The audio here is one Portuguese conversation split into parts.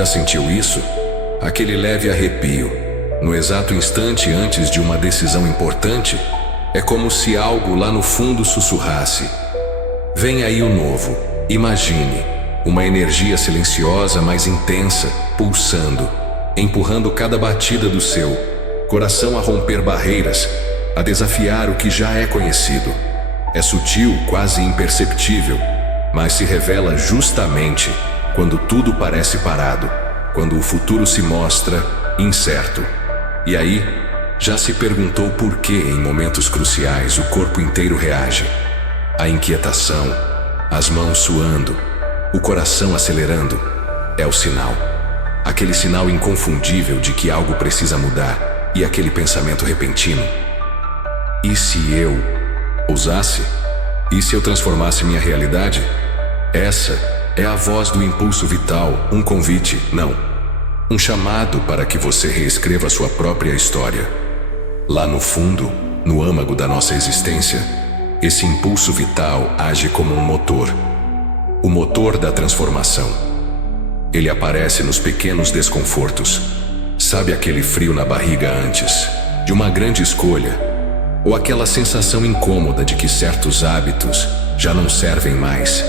Já sentiu isso? Aquele leve arrepio, no exato instante antes de uma decisão importante? É como se algo lá no fundo sussurrasse: vem aí o novo. Imagine uma energia silenciosa, mais intensa, pulsando, empurrando cada batida do seu coração a romper barreiras, a desafiar o que já é conhecido. É sutil, quase imperceptível, mas se revela justamente quando tudo parece parado, quando o futuro se mostra incerto. E aí, já se perguntou por que em momentos cruciais o corpo inteiro reage? A inquietação, as mãos suando, o coração acelerando, é o sinal. Aquele sinal inconfundível de que algo precisa mudar. E aquele pensamento repentino: e se eu ousasse? E se eu transformasse minha realidade? Essa é a voz do impulso vital, um convite, não, um chamado para que você reescreva sua própria história. Lá no fundo, no âmago da nossa existência, esse impulso vital age como um motor, o motor da transformação. Ele aparece nos pequenos desconfortos. Sabe aquele frio na barriga antes de uma grande escolha? Ou aquela sensação incômoda de que certos hábitos já não servem mais?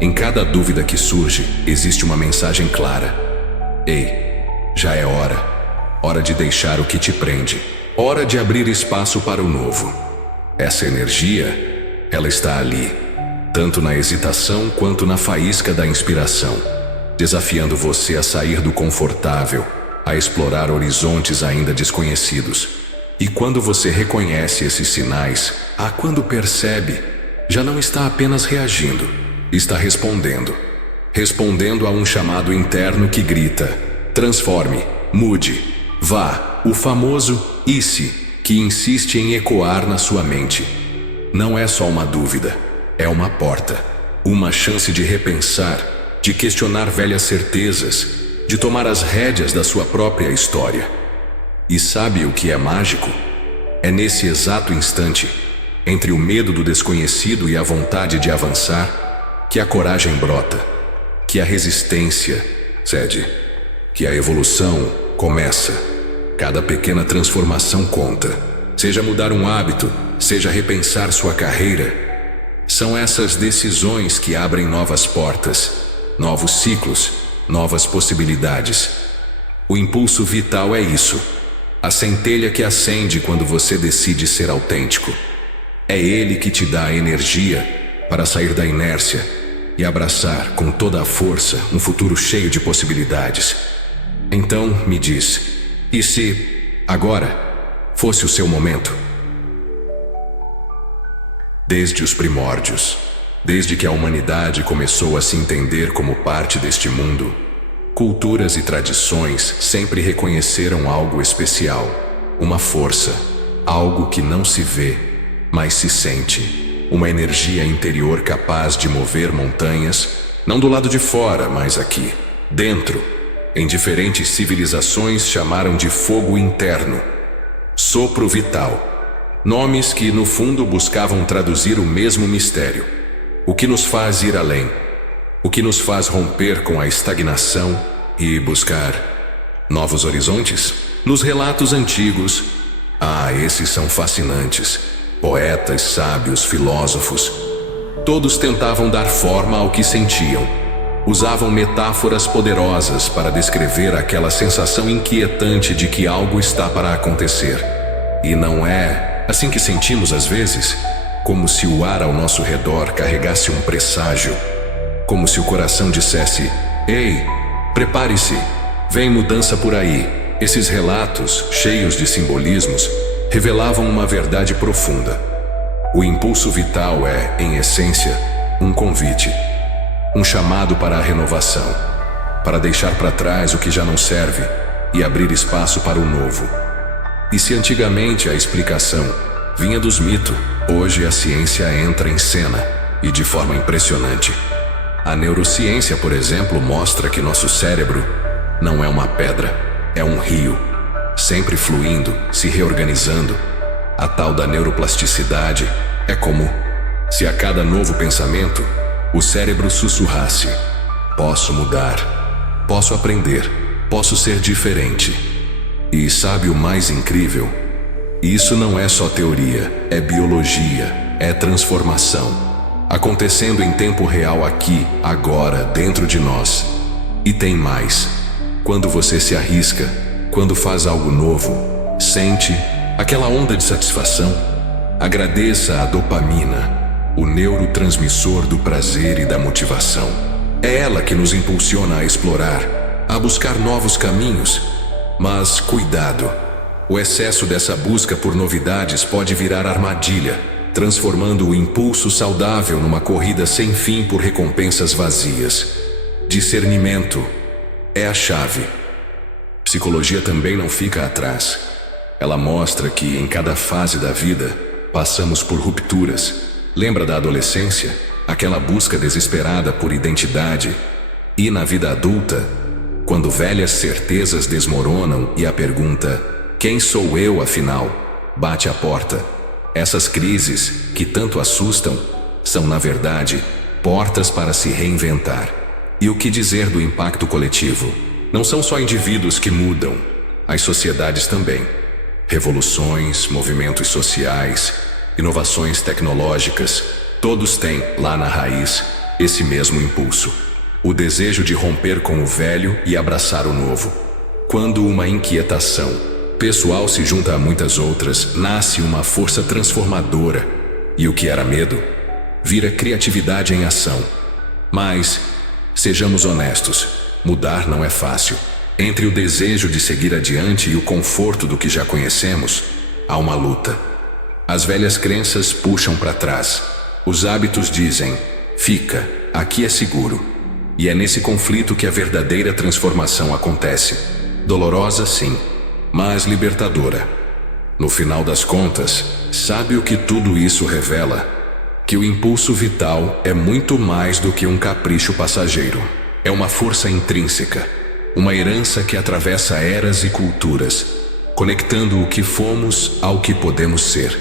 Em cada dúvida que surge, existe uma mensagem clara: ei, já é hora. Hora de deixar o que te prende. Hora de abrir espaço para o novo. Essa energia, ela está ali, tanto na hesitação quanto na faísca da inspiração, desafiando você a sair do confortável, a explorar horizontes ainda desconhecidos. E quando você reconhece esses sinais, quando percebe, já não está apenas reagindo, está respondendo. Respondendo a um chamado interno que grita: transforme, mude, vá. O famoso "e se", que insiste em ecoar na sua mente. Não é só uma dúvida, é uma porta, uma chance de repensar, de questionar velhas certezas, de tomar as rédeas da sua própria história. E sabe o que é mágico? É nesse exato instante, entre o medo do desconhecido e a vontade de avançar, que a coragem brota, que a resistência cede, que a evolução começa. Cada pequena transformação conta, seja mudar um hábito, seja repensar sua carreira. São essas decisões que abrem novas portas, novos ciclos, novas possibilidades. O impulso vital é isso, a centelha que acende quando você decide ser autêntico. É ele que te dá a energia para sair da inércia e abraçar com toda a força um futuro cheio de possibilidades. Então, me diz, e se agora fosse o seu momento? Desde os primórdios, desde que a humanidade começou a se entender como parte deste mundo, culturas e tradições sempre reconheceram algo especial, uma força, algo que não se vê, mas se sente, uma energia interior capaz de mover montanhas, não do lado de fora, mas aqui, dentro. Em diferentes civilizações chamaram de fogo interno, sopro vital, nomes que no fundo buscavam traduzir o mesmo mistério, o que nos faz ir além, o que nos faz romper com a estagnação e buscar novos horizontes. Nos relatos antigos, esses são fascinantes, poetas, sábios, filósofos, todos tentavam dar forma ao que sentiam. Usavam metáforas poderosas para descrever aquela sensação inquietante de que algo está para acontecer. E não é assim que sentimos às vezes? Como se o ar ao nosso redor carregasse um presságio. Como se o coração dissesse: ei, prepare-se, vem mudança por aí. Esses relatos, cheios de simbolismos, revelavam uma verdade profunda. O impulso vital é, em essência, um convite. Um chamado para a renovação, para deixar para trás o que já não serve e abrir espaço para o novo. E se antigamente a explicação vinha dos mitos, hoje a ciência entra em cena, e de forma impressionante. A neurociência, por exemplo, mostra que nosso cérebro não é uma pedra, é um rio, sempre fluindo, se reorganizando. A tal da neuroplasticidade é como se a cada novo pensamento o cérebro sussurrasse: posso mudar, posso aprender, posso ser diferente. E sabe o mais incrível? Isso não é só teoria, é biologia, é transformação, acontecendo em tempo real aqui, agora, dentro de nós. E tem mais. Quando você se arrisca, quando faz algo novo, sente aquela onda de satisfação. Agradeça a dopamina, o neurotransmissor do prazer e da motivação. É ela que nos impulsiona a explorar, a buscar novos caminhos. Mas cuidado, o excesso dessa busca por novidades pode virar armadilha, transformando o impulso saudável numa corrida sem fim por recompensas vazias. Discernimento é a chave. Psicologia também não fica atrás. Ela mostra que em cada fase da vida passamos por rupturas. Lembra da adolescência? Aquela busca desesperada por identidade. E na vida adulta, quando velhas certezas desmoronam e a pergunta "quem sou eu afinal?" bate à porta. Essas crises, que tanto assustam, são na verdade portas para se reinventar. E o que dizer do impacto coletivo? Não são só indivíduos que mudam, as sociedades também. Revoluções, movimentos sociais, inovações tecnológicas, todos têm, lá na raiz, esse mesmo impulso. O desejo de romper com o velho e abraçar o novo. Quando uma inquietação pessoal se junta a muitas outras, nasce uma força transformadora. E o que era medo, vira criatividade em ação. Mas, sejamos honestos, mudar não é fácil. Entre o desejo de seguir adiante e o conforto do que já conhecemos, há uma luta. As velhas crenças puxam para trás. Os hábitos dizem, fica, aqui é seguro. E é nesse conflito que a verdadeira transformação acontece. Dolorosa, sim, mas libertadora. No final das contas, sabe o que tudo isso revela? Que o impulso vital é muito mais do que um capricho passageiro. É uma força intrínseca, uma herança que atravessa eras e culturas, conectando o que fomos ao que podemos ser.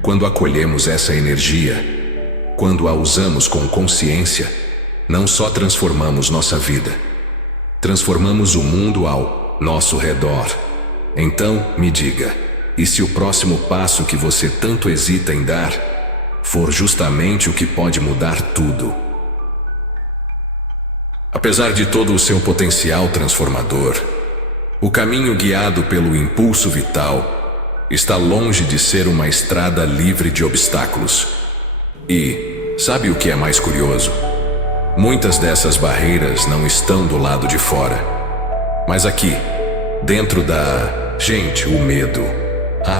Quando acolhemos essa energia, quando a usamos com consciência, não só transformamos nossa vida, transformamos o mundo ao nosso redor. Então, me diga, e se o próximo passo que você tanto hesita em dar for justamente o que pode mudar tudo? Apesar de todo o seu potencial transformador, o caminho guiado pelo impulso vital está longe de ser uma estrada livre de obstáculos. E, sabe o que é mais curioso? Muitas dessas barreiras não estão do lado de fora, mas aqui, dentro da gente, o medo.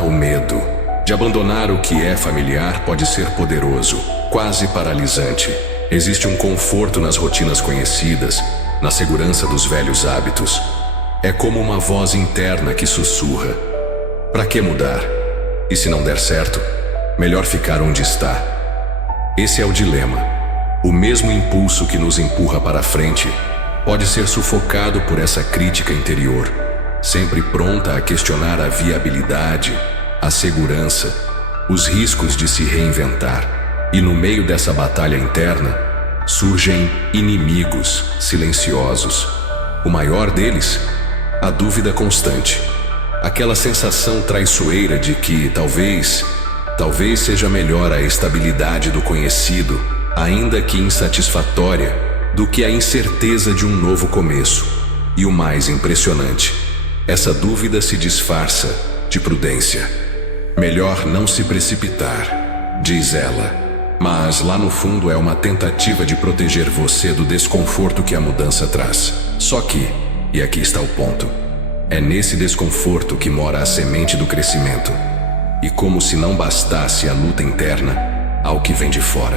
O medo de abandonar o que é familiar pode ser poderoso, quase paralisante. Existe um conforto nas rotinas conhecidas, na segurança dos velhos hábitos. É como uma voz interna que sussurra: para que mudar? E se não der certo, melhor ficar onde está. Esse é o dilema. O mesmo impulso que nos empurra para a frente pode ser sufocado por essa crítica interior, sempre pronta a questionar a viabilidade, a segurança, os riscos de se reinventar. E no meio dessa batalha interna, surgem inimigos silenciosos. O maior deles, a dúvida constante. Aquela sensação traiçoeira de que talvez seja melhor a estabilidade do conhecido, ainda que insatisfatória, do que a incerteza de um novo começo. E o mais impressionante, essa dúvida se disfarça de prudência. Melhor não se precipitar, diz ela. Mas lá no fundo é uma tentativa de proteger você do desconforto que a mudança traz. Só que, e aqui está o ponto, é nesse desconforto que mora a semente do crescimento. E como se não bastasse a luta interna, há o que vem de fora.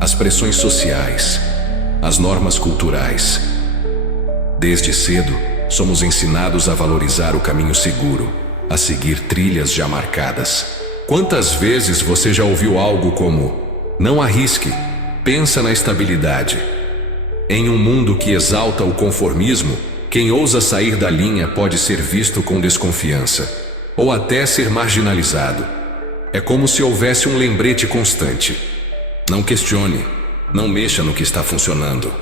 As pressões sociais, as normas culturais. Desde cedo, somos ensinados a valorizar o caminho seguro, a seguir trilhas já marcadas. Quantas vezes você já ouviu algo como: não arrisque, pensa na estabilidade? Em um mundo que exalta o conformismo, quem ousa sair da linha pode ser visto com desconfiança, ou até ser marginalizado. É como se houvesse um lembrete constante: não questione, não mexa no que está funcionando.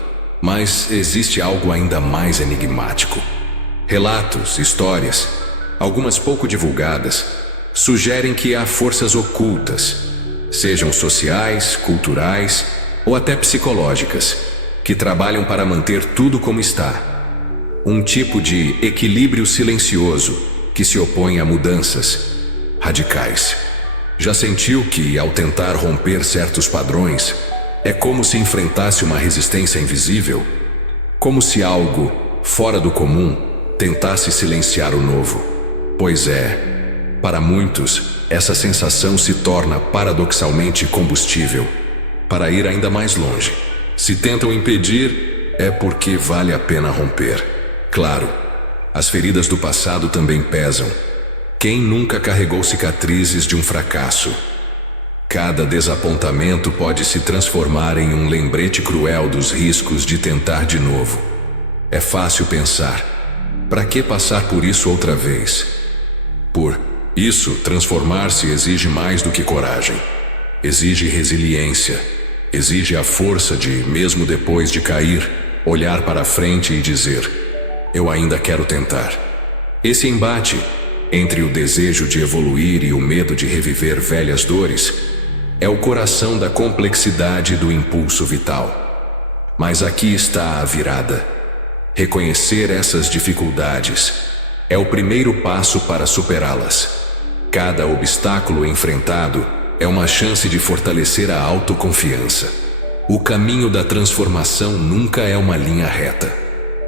Mas existe algo ainda mais enigmático. Relatos, histórias, algumas pouco divulgadas, sugerem que há forças ocultas, sejam sociais, culturais ou até psicológicas, que trabalham para manter tudo como está. Um tipo de equilíbrio silencioso que se opõe a mudanças radicais. Já sentiu que, ao tentar romper certos padrões, é como se enfrentasse uma resistência invisível? Como se algo, fora do comum, tentasse silenciar o novo? Pois é, para muitos, essa sensação se torna paradoxalmente combustível para ir ainda mais longe. Se tentam impedir, é porque vale a pena romper. Claro, as feridas do passado também pesam. Quem nunca carregou cicatrizes de um fracasso? Cada desapontamento pode se transformar em um lembrete cruel dos riscos de tentar de novo. É fácil pensar: para que passar por isso outra vez? Por isso, transformar-se exige mais do que coragem. Exige resiliência. Exige a força de, mesmo depois de cair, olhar para frente e dizer: eu ainda quero tentar. Esse embate entre o desejo de evoluir e o medo de reviver velhas dores é o coração da complexidade do impulso vital. Mas aqui está a virada. Reconhecer essas dificuldades é o primeiro passo para superá-las. Cada obstáculo enfrentado é uma chance de fortalecer a autoconfiança. O caminho da transformação nunca é uma linha reta.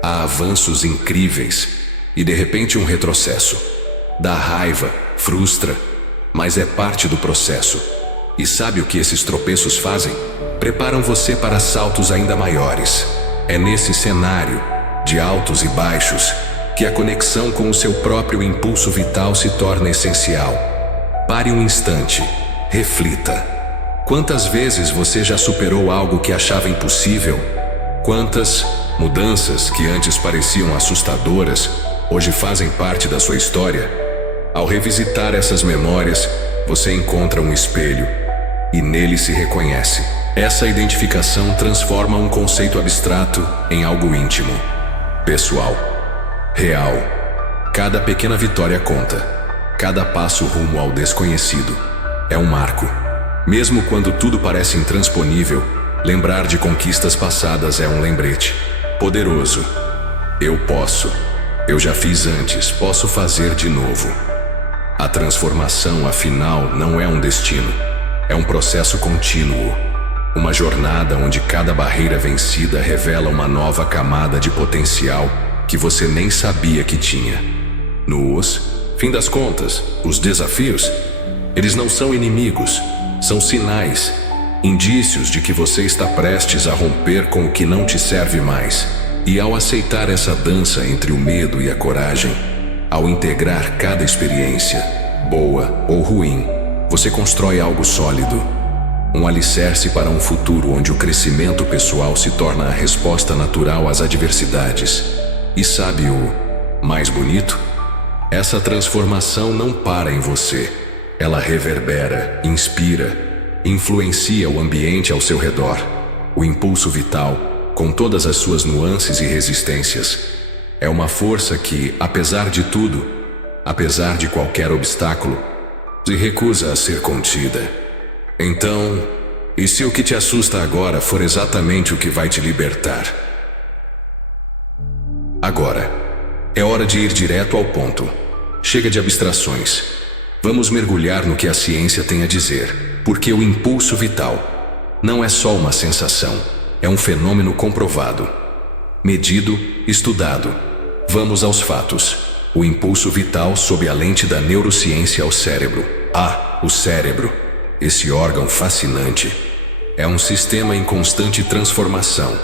Há avanços incríveis e de repente um retrocesso. Dá raiva, frustra, mas é parte do processo. E sabe o que esses tropeços fazem? Preparam você para saltos ainda maiores. É nesse cenário de altos e baixos que a conexão com o seu próprio impulso vital se torna essencial. Pare um instante, reflita. Quantas vezes você já superou algo que achava impossível? Quantas mudanças que antes pareciam assustadoras hoje fazem parte da sua história? Ao revisitar essas memórias, você encontra um espelho e nele se reconhece. Essa identificação transforma um conceito abstrato em algo íntimo, pessoal, real. Cada pequena vitória conta. Cada passo rumo ao desconhecido é um marco. Mesmo quando tudo parece intransponível, lembrar de conquistas passadas é um lembrete poderoso. Eu posso. Eu já fiz antes, posso fazer de novo. A transformação, afinal, não é um destino. É um processo contínuo. Uma jornada onde cada barreira vencida revela uma nova camada de potencial que você nem sabia que tinha. Fim das contas, os desafios, eles não são inimigos, são sinais, indícios de que você está prestes a romper com o que não te serve mais. E ao aceitar essa dança entre o medo e a coragem, ao integrar cada experiência, boa ou ruim, você constrói algo sólido. Um alicerce para um futuro onde o crescimento pessoal se torna a resposta natural às adversidades. E sabe o mais bonito? Essa transformação não para em você. Ela reverbera, inspira, influencia o ambiente ao seu redor. O impulso vital, com todas as suas nuances e resistências, é uma força que, apesar de tudo, apesar de qualquer obstáculo, se recusa a ser contida. Então, e se o que te assusta agora for exatamente o que vai te libertar? Agora, é hora de ir direto ao ponto. Chega de abstrações. Vamos mergulhar no que a ciência tem a dizer, porque o impulso vital não é só uma sensação, é um fenômeno comprovado, medido, estudado. Vamos aos fatos. O impulso vital sob a lente da neurociência ao cérebro. O cérebro, esse órgão fascinante, é um sistema em constante transformação.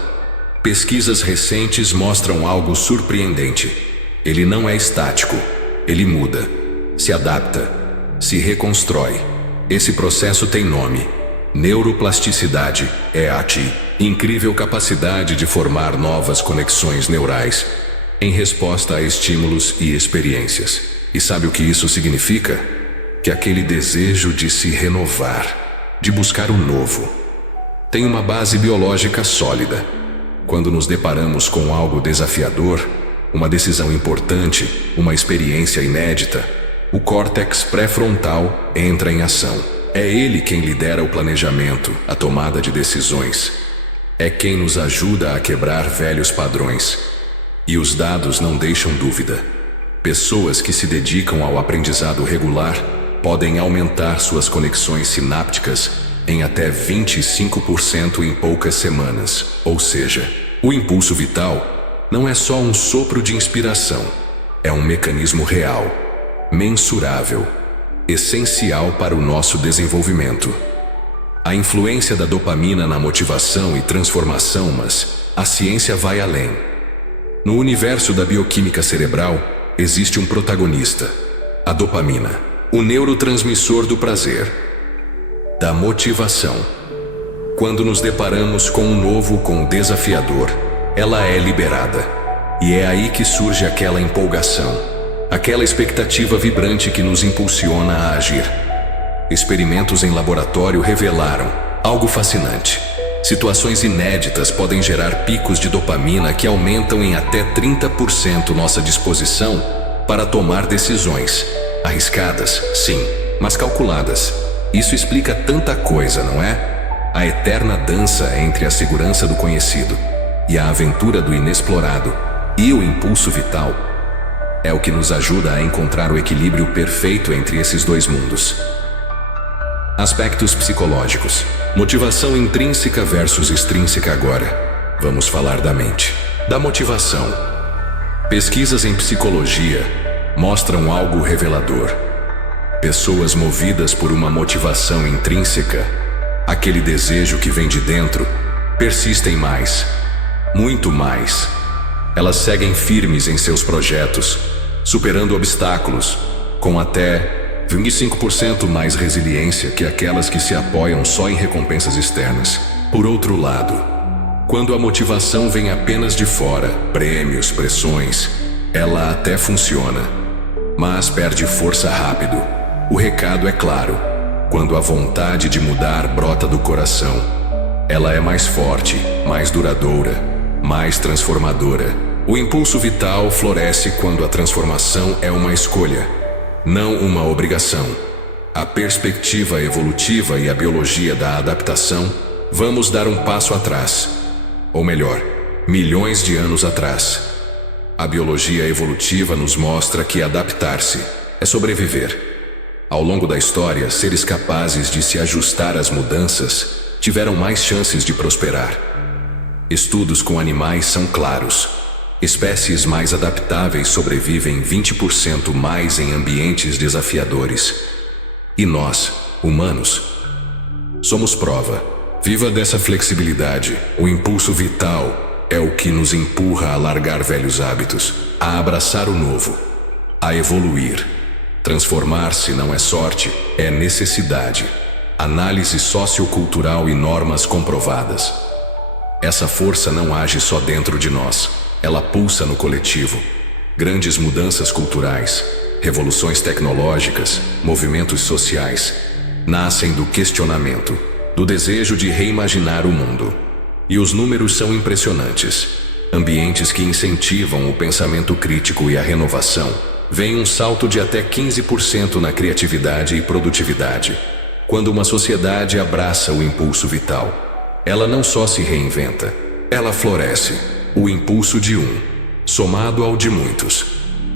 Pesquisas recentes mostram algo surpreendente. Ele não é estático, ele muda, se adapta, se reconstrói. Esse processo tem nome: neuroplasticidade, EAT, incrível capacidade de formar novas conexões neurais em resposta a estímulos e experiências. E sabe o que isso significa? Que aquele desejo de se renovar, de buscar o novo, tem uma base biológica sólida. Quando nos deparamos com algo desafiador, uma decisão importante, uma experiência inédita, o córtex pré-frontal entra em ação. É ele quem lidera o planejamento, a tomada de decisões. É quem nos ajuda a quebrar velhos padrões. E os dados não deixam dúvida. Pessoas que se dedicam ao aprendizado regular podem aumentar suas conexões sinápticas em até 25% em poucas semanas. Ou seja, o impulso vital não é só um sopro de inspiração, é um mecanismo real, mensurável, essencial para o nosso desenvolvimento. A influência da dopamina na motivação e transformação, mas a ciência vai além. No universo da bioquímica cerebral, existe um protagonista, a dopamina, o neurotransmissor do prazer, da motivação. Quando nos deparamos com o novo, com o desafiador, ela é liberada. E é aí que surge aquela empolgação, aquela expectativa vibrante que nos impulsiona a agir. Experimentos em laboratório revelaram algo fascinante. Situações inéditas podem gerar picos de dopamina que aumentam em até 30% nossa disposição para tomar decisões. Arriscadas, sim, mas calculadas. Isso explica tanta coisa, não é? A eterna dança entre a segurança do conhecido e a aventura do inexplorado, e o impulso vital é o que nos ajuda a encontrar o equilíbrio perfeito entre esses dois mundos. Aspectos psicológicos. Motivação intrínseca versus extrínseca agora. Vamos falar da mente. Da motivação. Pesquisas em psicologia mostram algo revelador. Pessoas movidas por uma motivação intrínseca, aquele desejo que vem de dentro, persistem mais, muito mais. Elas seguem firmes em seus projetos, superando obstáculos, com até 25% mais resiliência que aquelas que se apoiam só em recompensas externas. Por outro lado, quando a motivação vem apenas de fora, prêmios, pressões, ela até funciona, mas perde força rápido. O recado é claro: quando a vontade de mudar brota do coração, ela é mais forte, mais duradoura, mais transformadora. O impulso vital floresce quando a transformação é uma escolha, não uma obrigação. A perspectiva evolutiva e a biologia da adaptação, vamos dar um passo atrás. Ou melhor, milhões de anos atrás. A biologia evolutiva nos mostra que adaptar-se é sobreviver. Ao longo da história, seres capazes de se ajustar às mudanças tiveram mais chances de prosperar. Estudos com animais são claros. Espécies mais adaptáveis sobrevivem 20% mais em ambientes desafiadores. E nós, humanos, somos prova viva dessa flexibilidade. O impulso vital é o que nos empurra a largar velhos hábitos, a abraçar o novo, a evoluir. Transformar-se não é sorte, é necessidade. Análise sociocultural e normas comprovadas. Essa força não age só dentro de nós. Ela pulsa no coletivo. Grandes mudanças culturais, revoluções tecnológicas, movimentos sociais, nascem do questionamento, do desejo de reimaginar o mundo. E os números são impressionantes. Ambientes que incentivam o pensamento crítico e a renovação, vem um salto de até 15% na criatividade e produtividade. Quando uma sociedade abraça o impulso vital, ela não só se reinventa, ela floresce. O impulso de um, somado ao de muitos,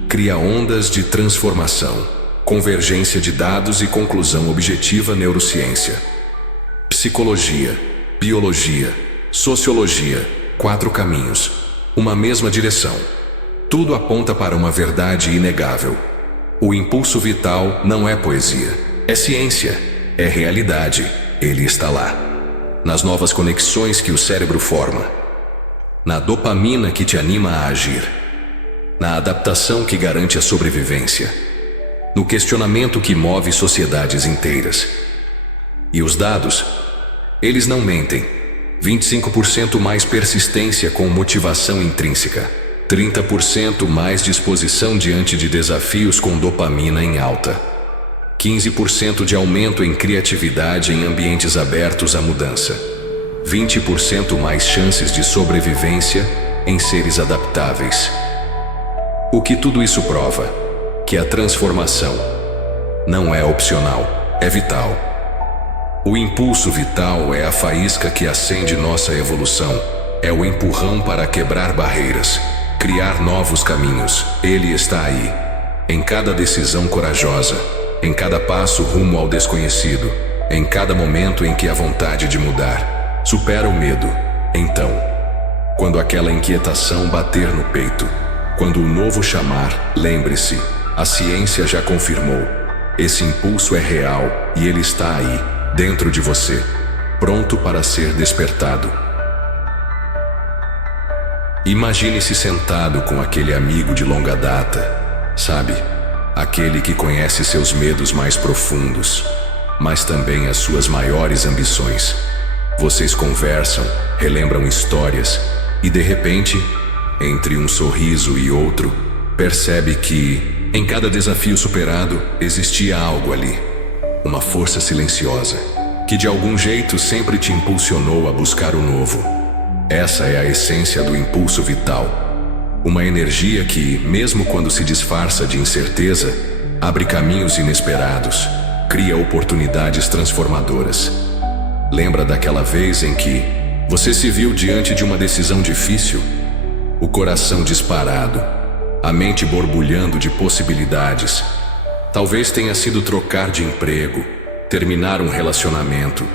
cria ondas de transformação, convergência de dados e conclusão objetiva. Neurociência, psicologia, biologia, sociologia, 4 caminhos, uma mesma direção. Tudo aponta para uma verdade inegável. O impulso vital não é poesia, é ciência, é realidade. Ele está lá, nas novas conexões que o cérebro forma, na dopamina que te anima a agir, na adaptação que garante a sobrevivência, no questionamento que move sociedades inteiras. E os dados, eles não mentem. 25% mais persistência com motivação intrínseca, 30% mais disposição diante de desafios com dopamina em alta, 15% de aumento em criatividade em ambientes abertos à mudança, 20% mais chances de sobrevivência em seres adaptáveis. O que tudo isso prova? Que a transformação não é opcional, é vital. O impulso vital é a faísca que acende nossa evolução, é o empurrão para quebrar barreiras, criar novos caminhos. Ele está aí, em cada decisão corajosa, em cada passo rumo ao desconhecido, em cada momento em que a vontade de mudar supera o medo. Então, quando aquela inquietação bater no peito, quando o novo chamar, lembre-se, a ciência já confirmou. Esse impulso é real e ele está aí, dentro de você, pronto para ser despertado. Imagine-se sentado com aquele amigo de longa data, sabe? Aquele que conhece seus medos mais profundos, mas também as suas maiores ambições. Vocês conversam, relembram histórias e, de repente, entre um sorriso e outro, percebe que, em cada desafio superado, existia algo ali. Uma força silenciosa, que de algum jeito sempre te impulsionou a buscar o novo. Essa é a essência do impulso vital. Uma energia que, mesmo quando se disfarça de incerteza, abre caminhos inesperados, cria oportunidades transformadoras. Lembra daquela vez em que você se viu diante de uma decisão difícil? O coração disparado, a mente borbulhando de possibilidades. Talvez tenha sido trocar de emprego, terminar um relacionamento,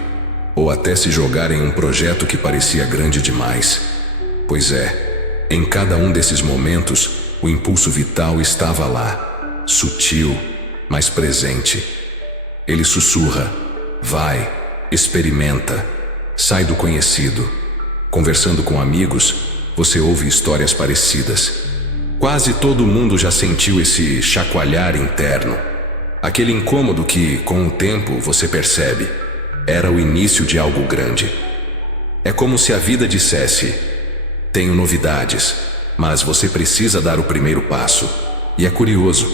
ou até se jogar em um projeto que parecia grande demais. Pois é, em cada um desses momentos, o impulso vital estava lá, sutil, mas presente. Ele sussurra: vai, experimenta, sai do conhecido. Conversando com amigos, você ouve histórias parecidas. Quase todo mundo já sentiu esse chacoalhar interno. Aquele incômodo que, com o tempo, você percebe, era o início de algo grande. É como se a vida dissesse: tenho novidades, mas você precisa dar o primeiro passo. E é curioso,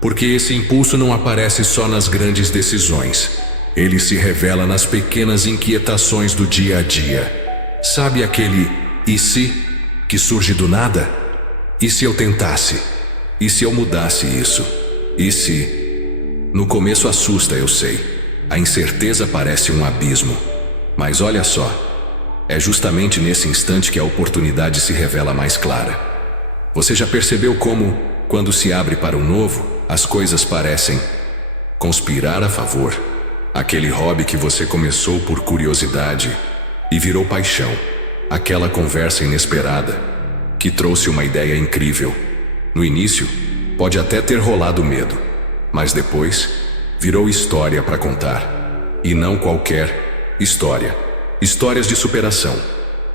porque esse impulso não aparece só nas grandes decisões. Ele se revela nas pequenas inquietações do dia a dia. Sabe aquele "e se?" que surge do nada? E se eu tentasse? E se eu mudasse isso? E se? No começo assusta, eu sei. A incerteza parece um abismo. Mas olha só, é justamente nesse instante que a oportunidade se revela mais clara. Você já percebeu como, quando se abre para o novo, as coisas parecem conspirar a favor? Aquele hobby que você começou por curiosidade e virou paixão. Aquela conversa inesperada que trouxe uma ideia incrível. No início, pode até ter rolado medo, mas depois virou história para contar. E não qualquer história. Histórias de superação.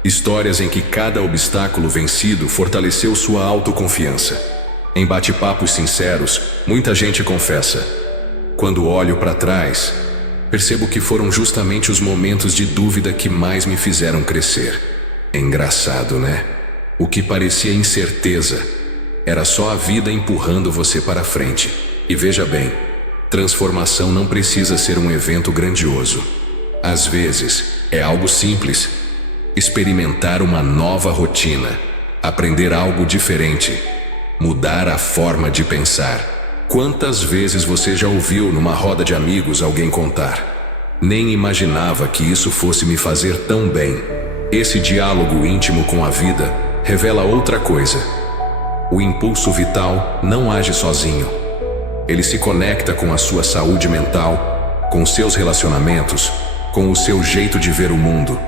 Histórias em que cada obstáculo vencido fortaleceu sua autoconfiança. Em bate-papos sinceros, muita gente confessa: quando olho para trás, percebo que foram justamente os momentos de dúvida que mais me fizeram crescer. É engraçado, né? O que parecia incerteza era só a vida empurrando você para frente. E veja bem, transformação não precisa ser um evento grandioso. Às vezes, é algo simples. Experimentar uma nova rotina, aprender algo diferente, mudar a forma de pensar. Quantas vezes você já ouviu numa roda de amigos alguém contar: nem imaginava que isso fosse me fazer tão bem. Esse diálogo íntimo com a vida revela outra coisa. O impulso vital não age sozinho. Ele se conecta com a sua saúde mental, com seus relacionamentos, com o seu jeito de ver o mundo.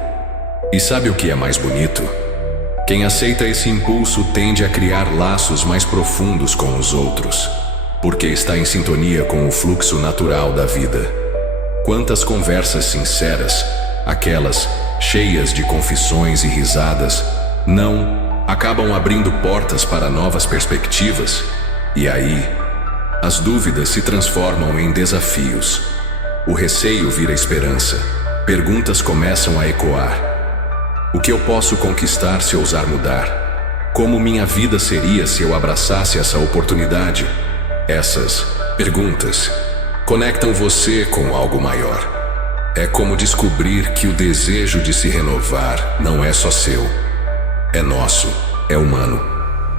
E sabe o que é mais bonito? Quem aceita esse impulso tende a criar laços mais profundos com os outros, porque está em sintonia com o fluxo natural da vida. Quantas conversas sinceras, aquelas cheias de confissões e risadas, não acabam abrindo portas para novas perspectivas? E aí, as dúvidas se transformam em desafios. O receio vira esperança. Perguntas começam a ecoar. O que eu posso conquistar se ousar mudar? Como minha vida seria se eu abraçasse essa oportunidade? Essas perguntas conectam você com algo maior. É como descobrir que o desejo de se renovar não é só seu. É nosso, é humano.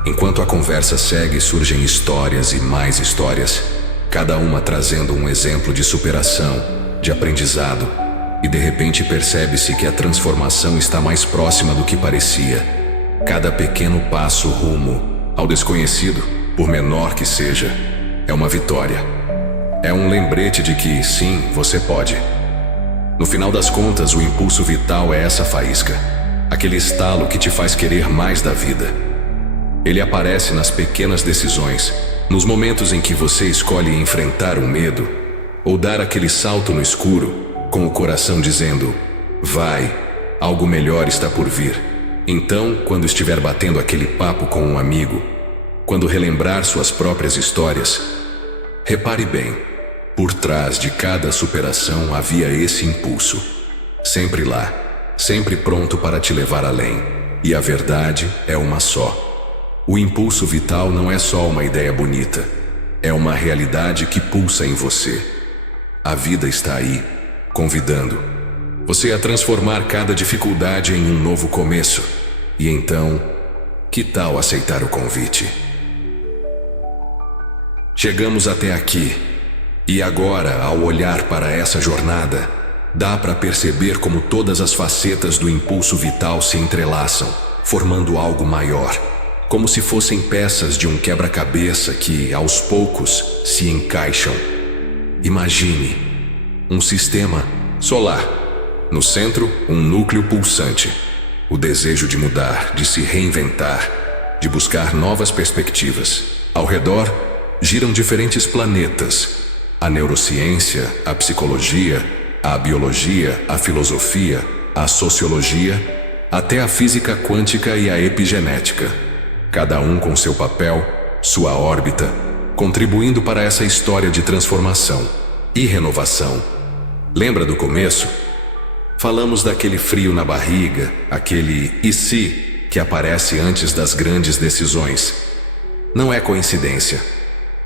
Enquanto a conversa segue, surgem histórias e mais histórias, cada uma trazendo um exemplo de superação, de aprendizado, e de repente percebe-se que a transformação está mais próxima do que parecia. Cada pequeno passo rumo ao desconhecido, por menor que seja, é uma vitória. É um lembrete de que, sim, você pode. No final das contas, o impulso vital é essa faísca, aquele estalo que te faz querer mais da vida. Ele aparece nas pequenas decisões, nos momentos em que você escolhe enfrentar o medo ou dar aquele salto no escuro, com o coração dizendo: vai, algo melhor está por vir. Então, quando estiver batendo aquele papo com um amigo, quando relembrar suas próprias histórias, repare bem, por trás de cada superação havia esse impulso, sempre lá, sempre pronto para te levar além. E a verdade é uma só. O impulso vital não é só uma ideia bonita, é uma realidade que pulsa em você. A vida está aí, convidando você a transformar cada dificuldade em um novo começo. E então, que tal aceitar o convite? Chegamos até aqui, e agora, ao olhar para essa jornada, dá para perceber como todas as facetas do impulso vital se entrelaçam, formando algo maior, como se fossem peças de um quebra-cabeça que, aos poucos, se encaixam. Imagine um sistema solar. No centro, um núcleo pulsante. O desejo de mudar, de se reinventar, de buscar novas perspectivas. Ao redor, giram diferentes planetas. A neurociência, a psicologia, a biologia, a filosofia, a sociologia, até a física quântica e a epigenética. Cada um com seu papel, sua órbita, contribuindo para essa história de transformação e renovação. Lembra do começo? Falamos daquele frio na barriga, aquele "e se" que aparece antes das grandes decisões. Não é coincidência.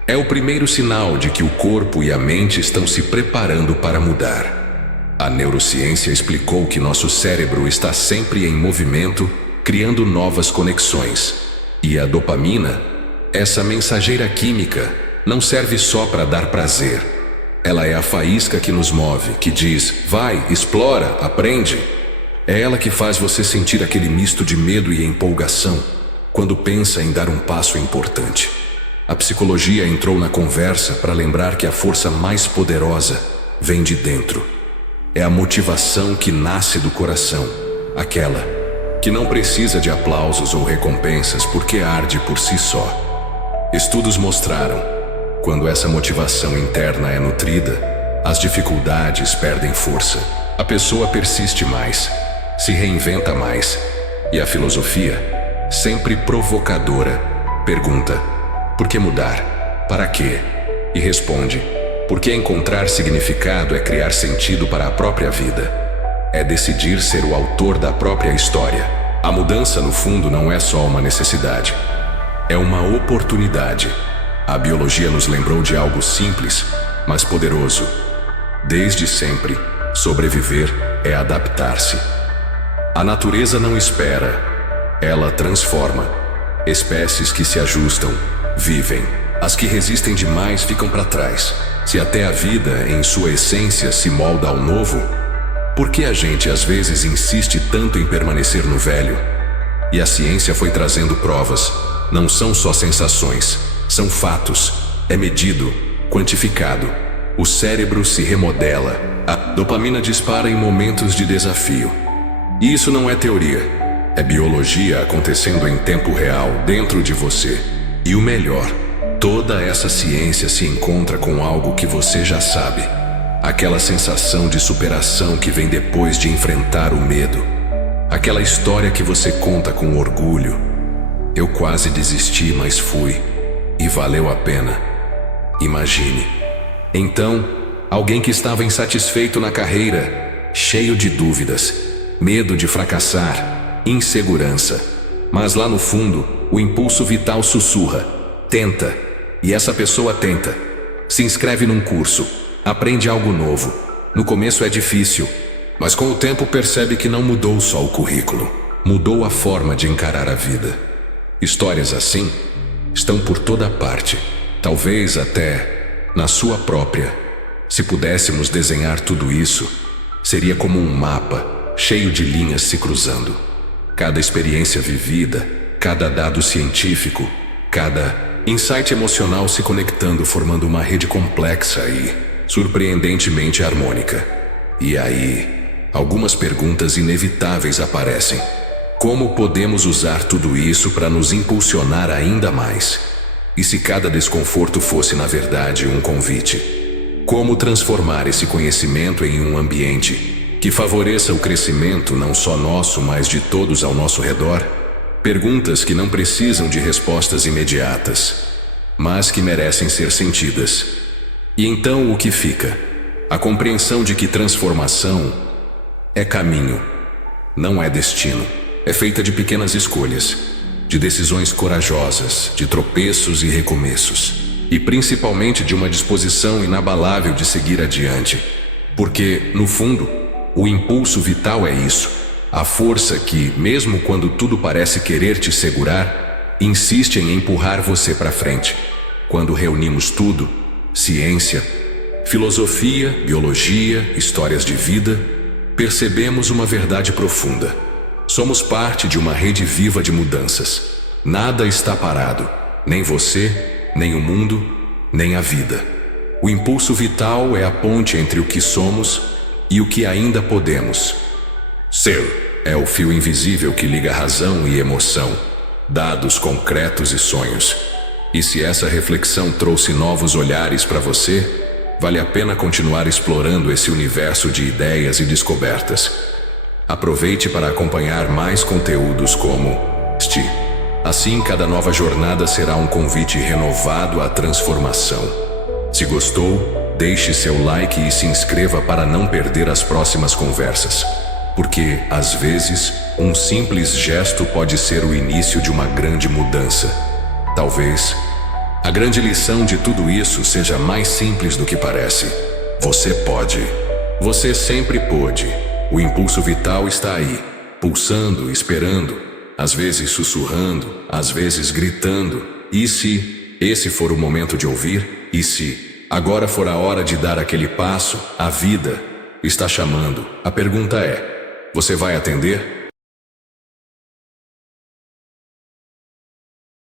É o primeiro sinal de que o corpo e a mente estão se preparando para mudar. A neurociência explicou que nosso cérebro está sempre em movimento, criando novas conexões. E a dopamina, essa mensageira química, não serve só para dar prazer. Ela é a faísca que nos move, que diz: vai, explora, aprende. É ela que faz você sentir aquele misto de medo e empolgação quando pensa em dar um passo importante. A psicologia entrou na conversa para lembrar que a força mais poderosa vem de dentro. É a motivação que nasce do coração, aquela que não precisa de aplausos ou recompensas porque arde por si só. Estudos mostraram: quando essa motivação interna é nutrida, as dificuldades perdem força. A pessoa persiste mais, se reinventa mais. E a filosofia, sempre provocadora, pergunta: por que mudar? Para quê? E responde: porque encontrar significado é criar sentido para a própria vida. É decidir ser o autor da própria história. A mudança, no fundo, não é só uma necessidade. É uma oportunidade. A biologia nos lembrou de algo simples, mas poderoso. Desde sempre, sobreviver é adaptar-se. A natureza não espera, ela transforma. Espécies que se ajustam, vivem. As que resistem demais ficam para trás. Se até a vida, em sua essência, se molda ao novo, por que a gente às vezes insiste tanto em permanecer no velho? E a ciência foi trazendo provas. Não são só sensações, são fatos. É medido, quantificado. O cérebro se remodela. A dopamina dispara em momentos de desafio. E isso não é teoria. É biologia acontecendo em tempo real dentro de você. E o melhor, toda essa ciência se encontra com algo que você já sabe. Aquela sensação de superação que vem depois de enfrentar o medo. Aquela história que você conta com orgulho. Eu quase desisti, mas fui. E valeu a pena. Imagine. Então, alguém que estava insatisfeito na carreira, cheio de dúvidas, medo de fracassar, insegurança. Mas lá no fundo, o impulso vital sussurra: tenta. E essa pessoa tenta. Se inscreve num curso, aprende algo novo, No começo é difícil, mas com o tempo percebe que não mudou só o currículo, mudou a forma de encarar a vida. Histórias assim estão por toda parte, talvez até na sua própria. Se pudéssemos desenhar tudo isso, seria como um mapa cheio de linhas se cruzando. Cada experiência vivida, cada dado científico, cada insight emocional se conectando, formando uma rede complexa e surpreendentemente harmônica. E aí, algumas perguntas inevitáveis aparecem. Como podemos usar tudo isso para nos impulsionar ainda mais? E se cada desconforto fosse, na verdade, um convite? Como transformar esse conhecimento em um ambiente que favoreça o crescimento não só nosso, mas de todos ao nosso redor? Perguntas que não precisam de respostas imediatas, mas que merecem ser sentidas. E então o que fica? A compreensão de que transformação é caminho, não é destino. É feita de pequenas escolhas, de decisões corajosas, de tropeços e recomeços, e principalmente de uma disposição inabalável de seguir adiante. Porque, no fundo, o impulso vital é isso, a força que, mesmo quando tudo parece querer te segurar, insiste em empurrar você para frente. Quando reunimos tudo, ciência, filosofia, biologia, histórias de vida, percebemos uma verdade profunda. Somos parte de uma rede viva de mudanças. Nada está parado, nem você, nem o mundo, nem a vida. O impulso vital é a ponte entre o que somos e o que ainda podemos ser. É o fio invisível que liga razão e emoção, dados concretos e sonhos. E se essa reflexão trouxe novos olhares para você, vale a pena continuar explorando esse universo de ideias e descobertas. Aproveite para acompanhar mais conteúdos como este. Assim, cada nova jornada será um convite renovado à transformação. Se gostou, deixe seu like e se inscreva para não perder as próximas conversas. Porque, às vezes, um simples gesto pode ser o início de uma grande mudança. Talvez a grande lição de tudo isso seja mais simples do que parece. Você pode. Você sempre pôde. O impulso vital está aí, pulsando, esperando, às vezes sussurrando, às vezes gritando. E se esse for o momento de ouvir? E se agora for a hora de dar aquele passo? A vida está chamando. A pergunta é: você vai atender?